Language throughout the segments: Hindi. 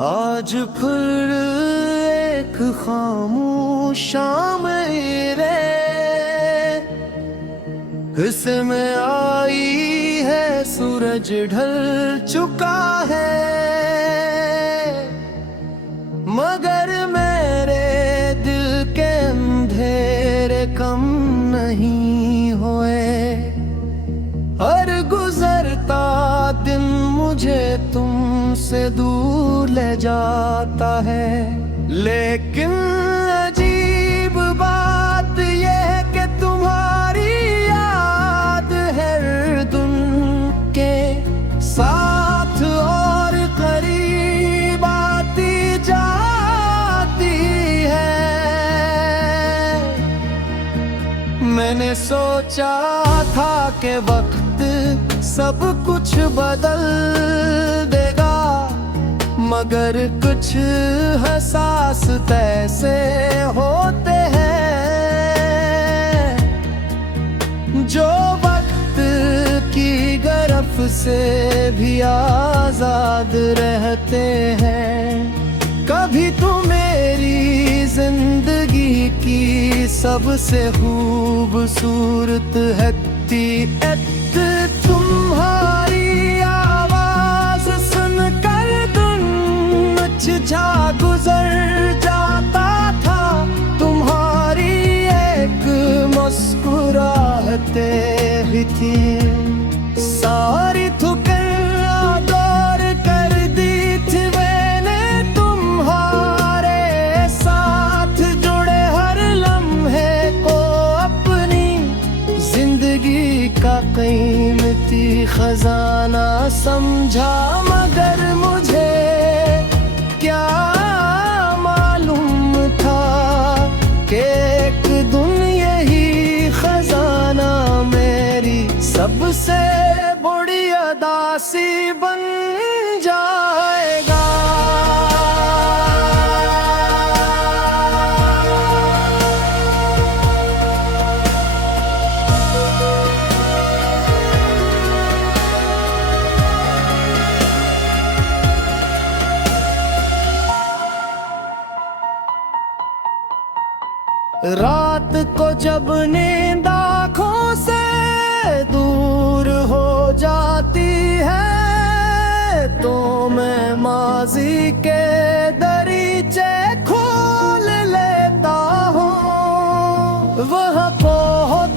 आज फिर एक खामोश शाम रे इसमें आई है, सूरज ढल चुका है, मगर मेरे दिल के अंधेरे कम नहीं हुए। हर गुजरता दिन मुझे तुमसे दूर ले जाता है, लेकिन अजीब बात यह है कि तुम्हारी याद हर दिन के साथ और करीब आती जाती है। मैंने सोचा था कि वक्त सब कुछ बदल देगा, मगर कुछ एहसास ऐसे होते हैं जो वक्त की गिरफ्त से भी आजाद रहते हैं। कभी तो मेरी जिंदगी की सबसे खूबसूरत हस्ती तुम्हारी आवाज सुनकर दिन जा गुजर जाता था। तुम्हारी एक मुस्कुराहट भी थी, सारी थकान दूर कर दी थी मैंने। तुम्हारे साथ जुड़े हर लम्हे को अपनी जिंदगी का कीमती खजाना समझा, मगर मुझे क्या मालूम था कि एक दिन यही खजाना मेरी सबसे बड़ी अदासी बन जाएगा। रात को जब नींद आँखों से दूर हो जाती है, तो मैं माजी के दरीचे खोल लेता हूँ। वह को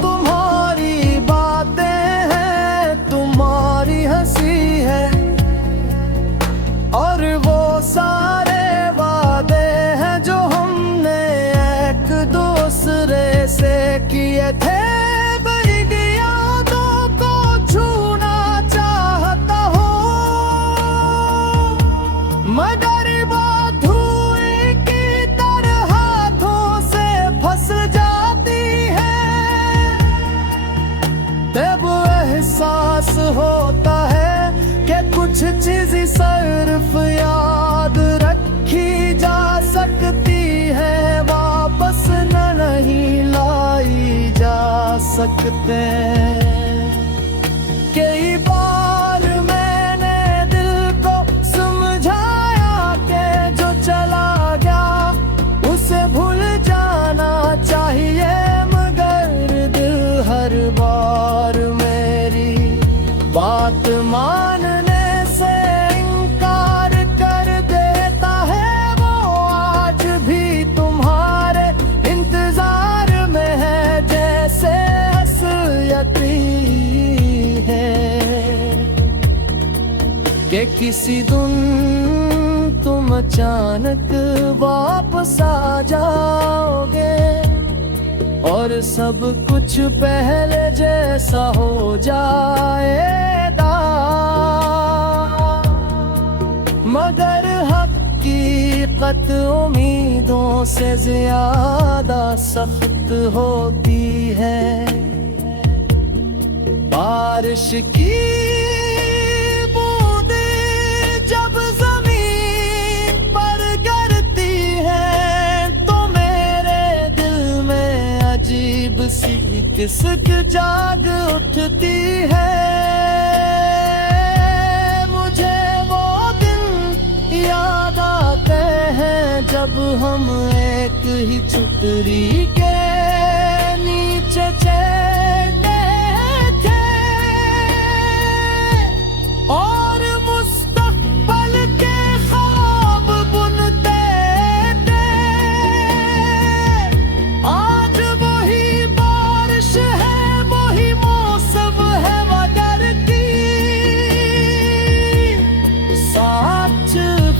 तुम्हारी बातें हैं, तुम्हारी हंसी है, और वो सारे वादे हैं जो हमने एक दूसरे से किए थे। बड़ी यादों को छूना चाहता हूँ, मगर वो धुएं की तरह हाथों से फंस जाती है। तब एहसास होता है कि कुछ चीज़ सिर्फ याद रखी जा सकती है, वापस नहीं लाई जा सकते। कई बार मैंने दिल को समझाया कि जो चला गया उसे भूल जाना चाहिए, मगर दिल हर बार मेरी बात मानने से इनकार कर देता है। वो आज भी तुम्हारे इंतजार में है, जैसे असलियती है कि किसी दिन तुम अचानक वापस आ जाओगे और सब कुछ पहले जैसा हो जाएगा, मगर हकीकत उम्मीदों से ज्यादा सख्त होती है। बारिश की बूंदें जब जमीन पर गिरती हैं, तो मेरे दिल में अजीब सी किसक जाग उठती है। मुझे वो दिन याद एक ही छतरी के नीचे चढ़े थे और मुस्तकबल के ख्वाब बुनते थे। आज वही बारिश है, वही मौसम है मगर की साथ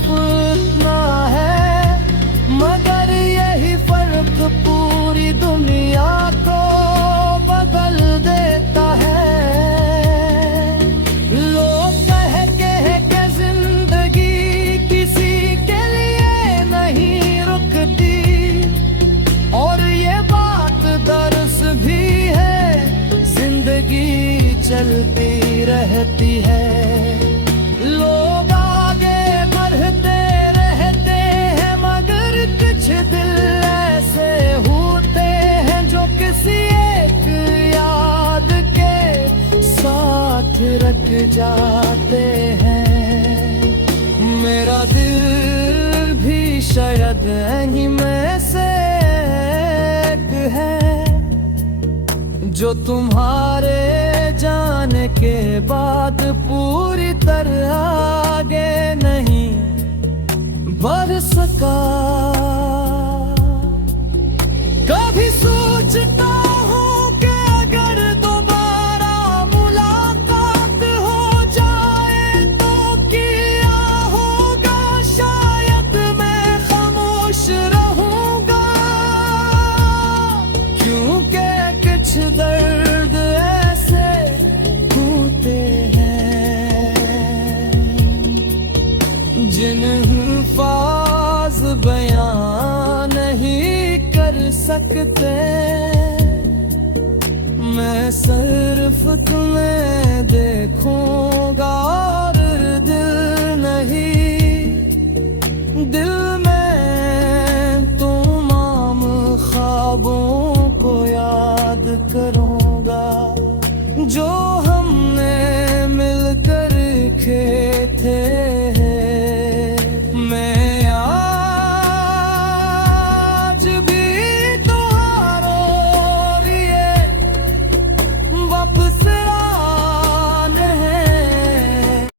फुतना है, मगर यही फर्क पूरी दुनिया को बदल देता है। लोग कह के जिंदगी किसी के लिए नहीं रुकती, और ये बात दर्स भी है, जिंदगी चलती रहती है। लोग आगे बढ़ते रहते हैं, मगर कुछ दिल ऐसे होते हैं जो किसी एक याद के साथ रख जाते हैं। मेरा दिल भी शायद इन्हीं में से एक है, जो तुम्हारे जाने के बाद पूरी तरह आगे नहीं बढ़ सका। कभी सोचता हूँ कि अगर दोबारा मुलाकात हो जाए तो क्या होगा, शायद मैं खामोश रहूंगा, क्योंकि कुछ दर्द ऐसे होते हैं जिन्हें अल्फाज बयां नहीं कर सकते। मैं सिर्फ तुम्हें देखूंगा और दिल नहीं, दिल में तमाम ख्वाबों को याद करूंगा जो हमने मिलकर खेले थे।